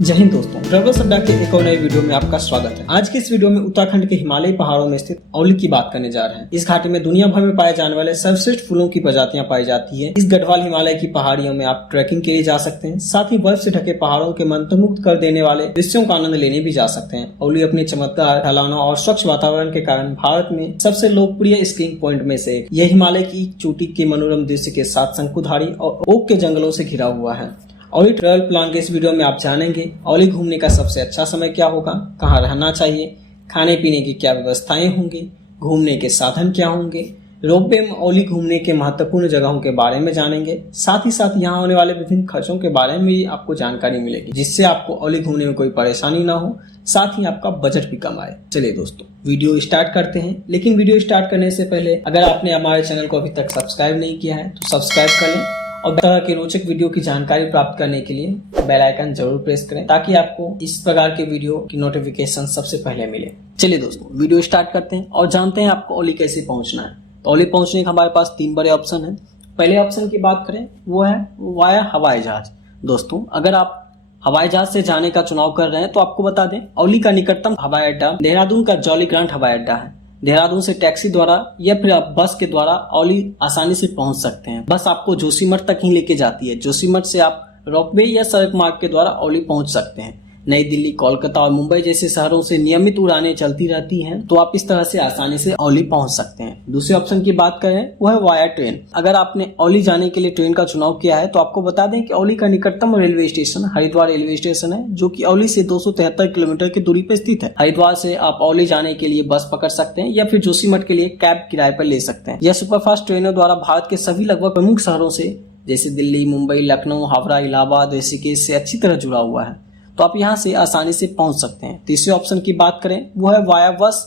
जय हिंद दोस्तों, ट्रैवल अड्डा के एक और नए वीडियो में आपका स्वागत है। आज के इस वीडियो में उत्तराखंड के हिमालयी पहाड़ों में स्थित औली की बात करने जा रहे हैं। इस घाटी में दुनिया भर में पाए जाने वाले सर्वश्रेष्ठ फूलों की प्रजातियां पाई जाती है। इस गढ़वाल हिमालय की पहाड़ियों में आप ट्रैकिंग के लिए जा सकते हैं, साथ ही बर्फ से ढके पहाड़ों के मंत्रमुग्ध कर देने वाले दृश्यों का आनंद लेने भी जा सकते हैं। औली अपने चमत्कार, ढलानों और स्वच्छ वातावरण के कारण भारत में सबसे लोकप्रिय स्कीइंग पॉइंट में से एक। यह हिमालय की चोटी के मनोरम दृश्य के साथ शंकुधारी और ओक के जंगलों से घिरा हुआ है। औली ट्रैवल प्लान के इस वीडियो में आप जानेंगे औली घूमने का सबसे अच्छा समय क्या होगा, कहाँ रहना चाहिए, खाने पीने की क्या व्यवस्थाएं होंगी, घूमने के साधन क्या होंगे, रोपवे में औली घूमने के महत्वपूर्ण जगहों के बारे में जानेंगे। साथ ही साथ यहाँ होने वाले विभिन्न खर्चों के बारे में भी आपको जानकारी मिलेगी, जिससे आपको औली घूमने में कोई परेशानी ना हो, साथ ही आपका बजट भी कम आए। चलिए दोस्तों, वीडियो स्टार्ट करते हैं। लेकिन वीडियो स्टार्ट करने से पहले अगर आपने हमारे चैनल को अभी तक सब्सक्राइब नहीं किया है तो सब्सक्राइब कर लें और तरह के रोचक वीडियो की जानकारी प्राप्त करने के लिए बेल आइकन जरूर प्रेस करें, ताकि आपको इस प्रकार के वीडियो की नोटिफिकेशन सबसे पहले मिले। चलिए दोस्तों, वीडियो स्टार्ट करते हैं और जानते हैं आपको औली कैसे पहुंचना है। तो औली पहुंचने का हमारे पास 3 बड़े ऑप्शन हैं। पहले ऑप्शन की बात करें, वो है वाया हवाई जहाज। दोस्तों, अगर आप हवाई जहाज से जाने का चुनाव कर रहे हैं तो आपको बता दें, औली का निकटतम हवाई अड्डा देहरादून का जॉली ग्रांट हवाई अड्डा है। देहरादून से टैक्सी द्वारा या फिर आप बस के द्वारा औली आसानी से पहुंच सकते हैं। बस आपको जोशीमठ तक ही लेके जाती है। जोशीमठ से आप रोपवे या सड़क मार्ग के द्वारा औली पहुंच सकते हैं। नई दिल्ली, कोलकाता और मुंबई जैसे शहरों से नियमित उड़ानें चलती रहती हैं, तो आप इस तरह से आसानी से औली पहुंच सकते हैं। दूसरे ऑप्शन की बात करें, वो है वाया ट्रेन। अगर आपने औली जाने के लिए ट्रेन का चुनाव किया है तो आपको बता दें कि औली का निकटतम railway station Haridwar railway station है, जो कि औली से 273 किलोमीटर की दूरी पर स्थित है। हरिद्वार से आप औली जाने के लिए बस पकड़ सकते हैं या फिर जोशीमठ के लिए कैब किराए पर ले सकते हैं। यह सुपरफास्ट ट्रेनों द्वारा भारत के सभी लगभग प्रमुख शहरों से, जैसे दिल्ली, मुंबई, लखनऊ, हावड़ा, इलाहाबाद, ऋषिकेश से अच्छी तरह जुड़ा हुआ है, तो आप यहां से आसानी से पहुंच सकते हैं। तीसरे ऑप्शन की बात करें, वो है वाया बस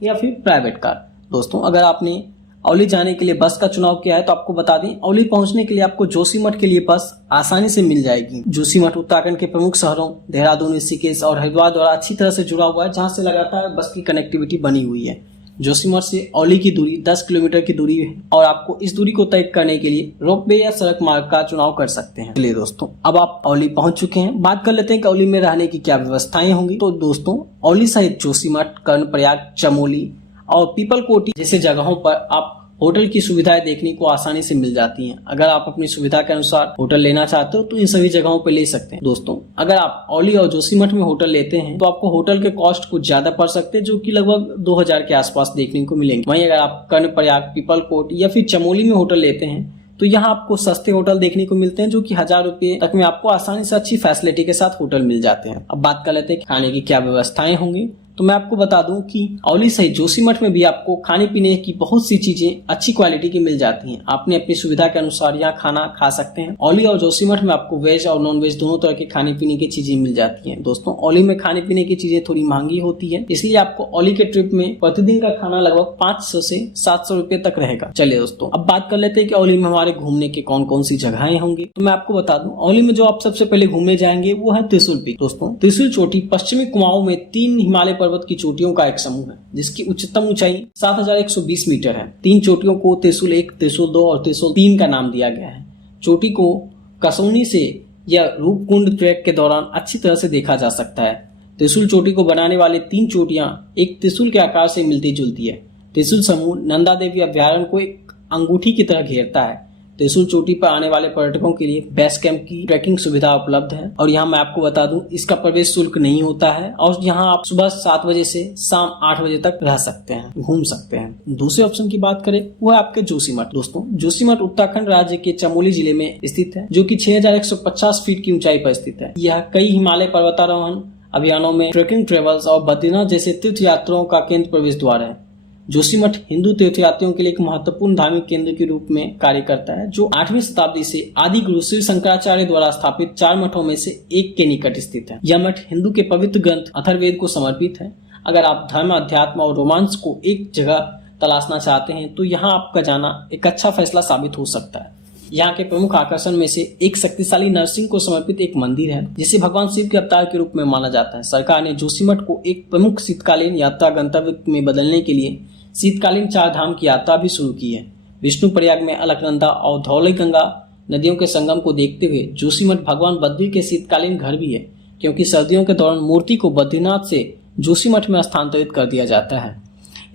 या फिर प्राइवेट कार। दोस्तों, अगर आपने औली जाने के लिए बस का चुनाव किया है तो आपको बता दें, औली पहुंचने के लिए आपको जोशीमठ के लिए बस आसानी से मिल जाएगी। जोशीमठ उत्तराखंड के प्रमुख शहरों देहरादून, ऋषिकेश और हरिद्वार द्वारा अच्छी तरह से जुड़ा हुआ है, जहां से लगातार बस की कनेक्टिविटी बनी हुई है। जोशीमठ से औली की दूरी 10 किलोमीटर की दूरी है और आपको इस दूरी को तय करने के लिए रोपवे या सड़क मार्ग का चुनाव कर सकते हैं। चलिए दोस्तों, अब आप औली पहुंच चुके हैं, बात कर लेते हैं कि औली में रहने की क्या व्यवस्थाएं होंगी। तो दोस्तों, औली सहित जोशीमठ, कर्णप्रयाग, चमोली और पीपलकोटी जैसे जगहों पर आप होटल की सुविधाएं देखने को आसानी से मिल जाती हैं। अगर आप अपनी सुविधा के अनुसार होटल लेना चाहते हो तो इन सभी जगहों पे ले सकते हैं। दोस्तों, अगर आप औली और जोशीमठ में होटल लेते हैं तो आपको होटल के कॉस्ट कुछ ज्यादा पड़ सकते हैं, जो कि लगभग 2000 के आसपास देखने को मिलेंगे। वहीं अगर आप कर्णप्रयाग, पीपलकोट या फिर चमोली में होटल लेते हैं तो यहाँ आपको सस्ते होटल देखने को मिलते हैं, जो कि 1000 रुपए तक में आपको आसानी से अच्छी फैसिलिटी के साथ होटल मिल जाते हैं। अब बात कर लेते हैं खाने की क्या व्यवस्थाएं होंगी। तो मैं आपको बता दूं कि औली सहित जोशीमठ में भी आपको खाने पीने की बहुत सी चीजें अच्छी क्वालिटी की मिल जाती हैं। आपने अपनी सुविधा के अनुसार यहाँ खाना खा सकते हैं। औली और जोशीमठ में आपको वेज और नॉन वेज दोनों तरह के खाने पीने की चीजें मिल जाती हैं। दोस्तों, औली में खाने पीने की चीजें थोड़ी महंगी होती है, इसलिए आपको औली के ट्रिप में प्रतिदिन का खाना लगभग 500 से 700 रुपए तक रहेगा। चलिए दोस्तों, अब बात कर लेते हैं कि औली में हमारे घूमने के कौन कौन सी जगहें होंगी। तो मैं आपको बता दूं, औली में जो आप सबसे पहले घूमने जाएंगे वो है त्रिशूल पीक। दोस्तों, त्रिशूल चोटी पश्चिमी कुमाऊं में 3 हिमालय पर्वत की चोटियों एक समूह है, जिसकी उच्चतम ऊंचाई 7120 मीटर है। 3 चोटियों को त्रिशूल 1, त्रिशूल 2 और त्रिशूल 3 का नाम दिया गया है। चोटी को कसौनी से या रूपकुंड ट्रैक के दौरान अच्छी तरह से देखा जा सकता है। त्रिशूल चोटी को बनाने वाले 3 चोटियां एक त्रिशूल के आकार से मिलती जुलती है। त्रिशूल समूह नंदा देवी अभ्यारण्य को एक अंगूठी की तरह घेरता है। त्रिशूल चोटी पर आने वाले पर्यटकों के लिए बेस कैंप की ट्रैकिंग सुविधा उपलब्ध है और यहाँ मैं आपको बता दूं, इसका प्रवेश शुल्क नहीं होता है और यहाँ आप सुबह 7 बजे से शाम 8 बजे तक रह सकते हैं, घूम सकते हैं। दूसरे ऑप्शन की बात करें, वो है आपके जोशीमठ। दोस्तों, जोशीमठ उत्तराखंड राज्य के चमोली जिले में स्थित है, जो कि 6150 फीट की ऊंचाई पर स्थित है। यह कई हिमालय पर्वतारोहण अभियानों में, ट्रेकिंग ट्रेवल्स और बद्रीनाथ जैसे तीर्थ यात्राओं का केंद्र प्रवेश द्वार है। जोशीमठ हिंदू तीर्थयात्रियों के लिए एक महत्वपूर्ण धार्मिक केंद्र के रूप में कार्य करता है, जो 8वीं शताब्दी से आदि गुरु श्री शंकराचार्य द्वारा स्थापित 4 मठों में से एक के निकट स्थित है। यह मठ हिंदू के पवित्र ग्रंथ अथर्ववेद को समर्पित है। अगर आप धर्म, अध्यात्म और रोमांस को एक जगह तलाशना चाहते हैं तो यहाँ आपका जाना एक अच्छा फैसला साबित हो सकता है। यहाँ के प्रमुख आकर्षण में से एक शक्तिशाली नरसिंह को समर्पित एक मंदिर है, जिसे भगवान शिव के अवतार के रूप में माना जाता है। सरकार ने जोशीमठ को एक प्रमुख शीतकालीन यात्रा गंतव्य में बदलने के लिए शीतकालीन 4 धाम की यात्रा भी शुरू की है। विष्णुप्रयाग में अलकनंदा और धौलीगंगा नदियों के संगम को देखते हुए जोशीमठ भगवान बद्री के शीतकालीन घर भी है। क्योंकि सर्दियों के दौरान मूर्ति को बद्रीनाथ से जोशीमठ में स्थानांतरित कर दिया जाता है।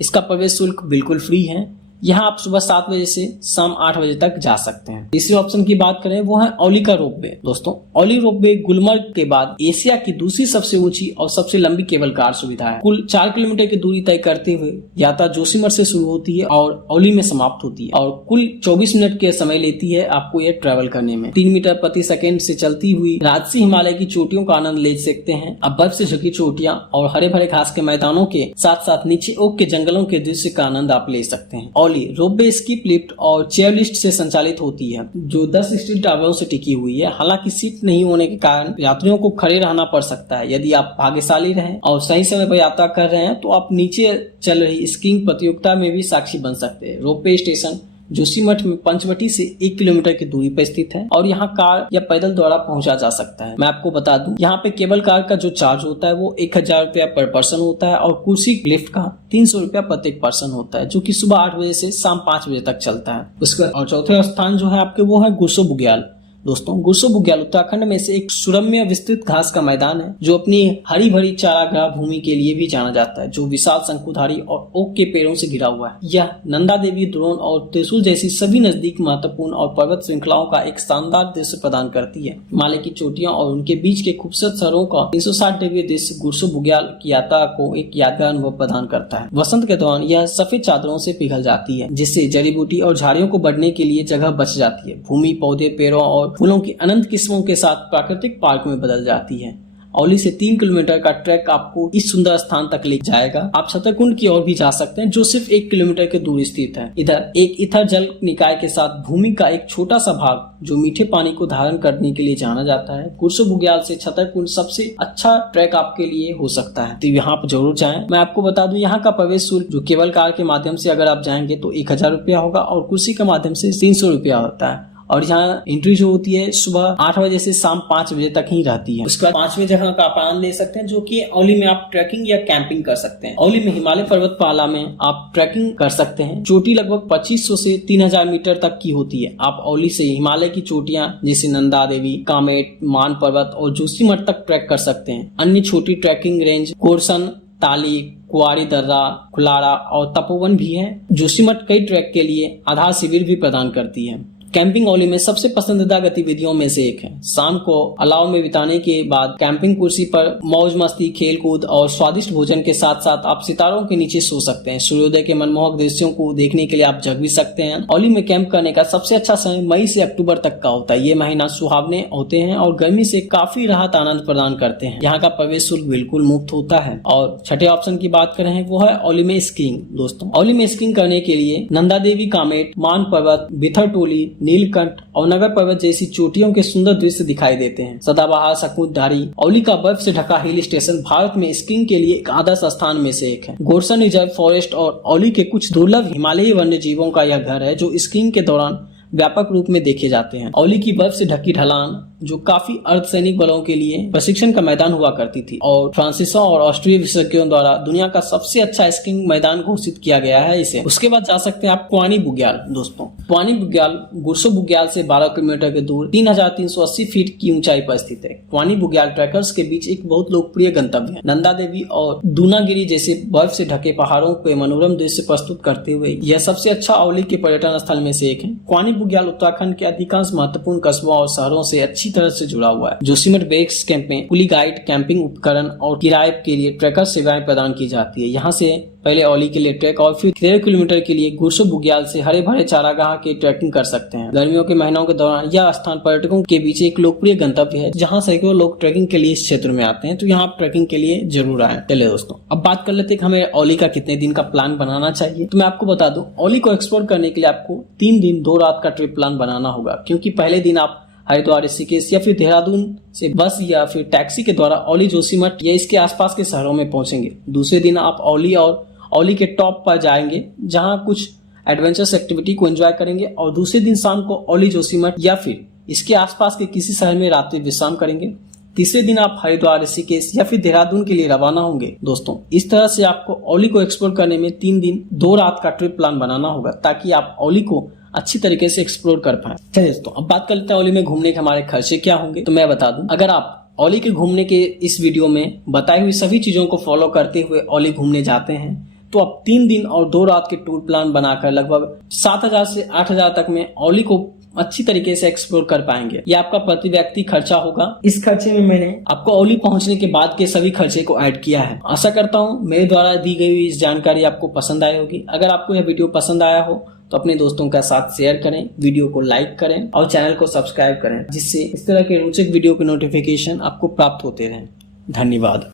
इसका प्रवेश शुल्क बिल्कुल फ्री है। यहाँ आप सुबह 7 बजे से शाम 8 बजे तक जा सकते हैं। तीसरे ऑप्शन की बात करें वो है औली का रोपवे। दोस्तों, औली रोपवे गुलमर्ग के बाद एशिया की दूसरी सबसे ऊंची और सबसे लंबी केबल कार सुविधा है। कुल 4 किलोमीटर की दूरी तय करते हुए यात्रा जोशीमठ से शुरू होती है और औली में समाप्त होती है और कुल 24 मिनट के समय लेती है आपको ये ट्रेवल करने में। 3 मीटर प्रति सेकेंड से चलती हुई राजसी हिमालय की चोटियों का आनंद ले सकते हैं। अब बर्फ से ढकी चोटियां और हरे भरे घास के मैदानों के साथ साथ नीचे ओक के जंगलों के दृश्य का आनंद आप ले सकते हैं। औली रोपवे स्किप लिफ्ट और चेयर लिफ्ट से संचालित होती है जो 10 स्टील टावरों से टिकी हुई है। हालांकि सीट नहीं होने के कारण यात्रियों को खड़े रहना पड़ सकता है। यदि आप भाग्यशाली रहें और सही समय पर यात्रा कर रहे हैं तो आप नीचे चल रही स्कीइंग प्रतियोगिता में भी साक्षी बन सकते हैं। रोपवे स्टेशन जोशीमठ में पंचवटी से 1 किलोमीटर की दूरी पर स्थित है और यहाँ कार या पैदल द्वारा पहुंचा जा सकता है। मैं आपको बता दूं, यहाँ पे केबल कार का जो चार्ज होता है वो 1000 रुपया पर पर्सन होता है और कुर्सी लिफ्ट का 300 रुपया प्रत्येक पर्सन होता है, जो कि सुबह 8 बजे से शाम 5 बजे तक चलता है। उसके और चौथे स्थान जो है आपके वो है गुरसो बुग्याल। दोस्तों, गुरसो बुग्याल उत्तराखंड में से एक सुरम्य विस्तृत घास का मैदान है जो अपनी हरी भरी चारागाह भूमि के लिए भी जाना जाता है, जो विशाल शंकुधारी और ओक के पेड़ों से घिरा हुआ है। यह नंदा देवी, द्रोण और त्रिशूल जैसी सभी नजदीक महत्वपूर्ण और पर्वत श्रृंखलाओं का एक शानदार दृश्य प्रदान करती है। हिमालय की चोटियां और उनके बीच के खूबसूरत शहरों का 360 डिग्री दृश्य गुरसो बुग्याल की यात्रा को एक यादगार अनुभव प्रदान करता है। वसंत के दौरान यह सफेद चादरों से पिघल जाती है, जिससे जड़ी बूटी और झाड़ियों को बढ़ने के लिए जगह बच जाती है। भूमि पौधे, पेड़ों और फूलों की अनंत किस्मों के साथ प्राकृतिक पार्क में बदल जाती है। औली से 3 किलोमीटर का ट्रैक आपको इस सुंदर स्थान तक ले जाएगा। आप छतरकुंड की ओर भी जा सकते हैं जो सिर्फ 1 किलोमीटर की दूरी स्थित है। इधर एक इथर जल निकाय के साथ भूमि का एक छोटा सा भाग जो मीठे पानी को धारण करने के लिए जाना जाता है। गुरसो बुग्याल से छतरकुंड सबसे अच्छा ट्रैक आपके लिए हो सकता है, तो यहाँ पर जरूर जाएं। मैं आपको बता दूं, यहाँ का प्रवेश शुल्क जो केबल कार के माध्यम से अगर आप जाएंगे तो 1000 रुपया होगा और कुर्सी के माध्यम से 300 रुपया होता है। और यहाँ एंट्री जो होती है सुबह 8 बजे से शाम 5 बजे तक ही रहती है। उसके बाद 5वें जगह का आप आनंद ले सकते हैं जो कि औली में आप ट्रैकिंग या कैंपिंग कर सकते हैं। औली में हिमालय पर्वतमाला में आप ट्रैकिंग कर सकते हैं। चोटी लगभग 2500 से 3000 मीटर तक की होती है। आप औली से हिमालय की चोटियां जैसे नंदा देवी, कामेट, मान पर्वत और जोशीमठ तक ट्रैक कर सकते हैं। अन्य छोटी ट्रैकिंग रेंज गोरसन, ताली, कुआरी दर्रा, खुलारा और तपोवन भी है। जोशीमठ कई ट्रैक के लिए आधार शिविर भी प्रदान करती है। कैंपिंग औली में सबसे पसंदीदा गतिविधियों में से एक है। शाम को अलाव में बिताने के बाद कैंपिंग कुर्सी पर मौज मस्ती, खेल कूद और स्वादिष्ट भोजन के साथ साथ आप सितारों के नीचे सो सकते हैं। सूर्योदय के मनमोहक दृश्यों को देखने के लिए आप जग भी सकते हैं। औली में कैंप करने का सबसे अच्छा समय मई से अक्टूबर तक का होता है। ये महीना सुहावने होते हैं और गर्मी से काफी राहत आनंद प्रदान करते हैं। यहाँ का प्रवेश शुल्क बिल्कुल मुफ्त होता है। और छठे ऑप्शन की बात करें वो है औली में स्कीइंग। दोस्तों, औली में स्कीइंग करने के लिए नंदा देवी, कामेट, मान पर्वत, बिथर टोली, नीलकंठ और नगर पर्वत जैसी चोटियों के सुंदर दृश्य दिखाई देते हैं। सदाबहार शंकुधारी औली का बर्फ से ढका हिल स्टेशन भारत में स्कीइंग के लिए एक आदर्श स्थान में से एक है। गोरसन रिजर्व फॉरेस्ट और औली के कुछ दुर्लभ हिमालयी वन्य जीवों का यह घर है जो स्कीइंग के दौरान व्यापक रूप में देखे जाते हैं। औली की बर्फ से ढकी ढलान जो काफी अर्धसैनिक बलों के लिए प्रशिक्षण का मैदान हुआ करती थी और फ्रांसीसियों और ऑस्ट्रिया विशेषज्ञों द्वारा दुनिया का सबसे अच्छा स्कीइंग मैदान घोषित किया गया है इसे। उसके बाद जा सकते हैं आप क्वानी बुग्याल। दोस्तों, क्वानी बुग्याल गुरसो बुग्याल से 12 किलोमीटर के दूर 3380 फीट की ऊंचाई पर स्थित है। क्वानी बुग्याल ट्रैकर्स के बीच एक बहुत लोकप्रिय गंतव्य है। नंदा देवी और दूनागिरी जैसे बर्फ से ढके पहाड़ों के मनोरम दृश्य प्रस्तुत करते हुए यह सबसे अच्छा औली के पर्यटन स्थल में से एक है। क्वानी बुग्याल उत्तराखंड के अधिकांश महत्वपूर्ण कस्बों और शहरों से अच्छी तरह से जुड़ा हुआ है। जोशीमठ बेस कैंप में पुली गाइड, कैंपिंग उपकरण और किराए के लिए ट्रैकर सेवाएं प्रदान की जाती है। यहाँ से पहले औली के लिए ट्रैक और फिर 13 किलोमीटर के लिए गुरसो बुग्याल से हरे भरे चारागाह की ट्रैकिंग कर सकते हैं। गर्मियों के महीनों के दौरान यह स्थान पर्यटकों के बीच एक लोकप्रिय गंतव्य है जहाँ सैकड़ों लोग ट्रैकिंग के लिए इस क्षेत्र में आते हैं, तो यहाँ ट्रैकिंग के लिए जरूर आए। चलिए दोस्तों, अब बात कर लेते हैं कि हमें औली का कितने दिन का प्लान बनाना चाहिए। तो मैं आपको बता दूं, औली को एक्सप्लोर करने के लिए आपको 3 दिन 2 रात का ट्रिप प्लान बनाना होगा, क्योंकि पहले दिन आप हरिद्वार, ऋषिकेश या फिर देहरादून से बस या फिर टैक्सी के द्वारा औली, जोशीमठ या इसके आसपास के शहरों में पहुंचेंगे। दूसरे दिन आप औली और औली के टॉप पर जाएंगे जहां कुछ एडवेंचरस एक्टिविटी को एंजॉय करेंगे और दूसरे दिन शाम को औली, जोशीमठ या फिर इसके आसपास के किसी शहर में रात्रि विश्राम करेंगे। तीसरे दिन आप हरिद्वार, ऋषिकेश या फिर देहरादून के लिए रवाना होंगे। दोस्तों, इस तरह से आपको औली को एक्सप्लोर करने में 3 दिन 2 रात का ट्रिप प्लान बनाना होगा ताकि आप औली को अच्छी तरीके से एक्सप्लोर कर पाए। चलिए दोस्तों, अब बात कर लेते हैं औली में घूमने के हमारे खर्चे क्या होंगे। तो मैं बता दूं, अगर आप औली के घूमने के इस वीडियो में बताई हुई सभी चीजों को फॉलो करते हुए औली घूमने जाते हैं तो आप 3 दिन और 2 रात के टूर प्लान बनाकर लगभग 7,000 से 8,000 तक में औली को अच्छी तरीके से एक्सप्लोर कर पाएंगे। ये आपका प्रति व्यक्ति खर्चा होगा। इस खर्चे में मैंने आपको औली पहुंचने के बाद के सभी खर्चे को ऐड किया है। आशा करता हूं मेरे द्वारा दी गई हुई इस जानकारी आपको पसंद आई होगी। अगर आपको यह वीडियो पसंद आया हो तो अपने दोस्तों के साथ शेयर करें, वीडियो को लाइक करें और चैनल को सब्सक्राइब करें, जिससे इस तरह के रोचक वीडियो के नोटिफिकेशन आपको प्राप्त होते रहें। धन्यवाद।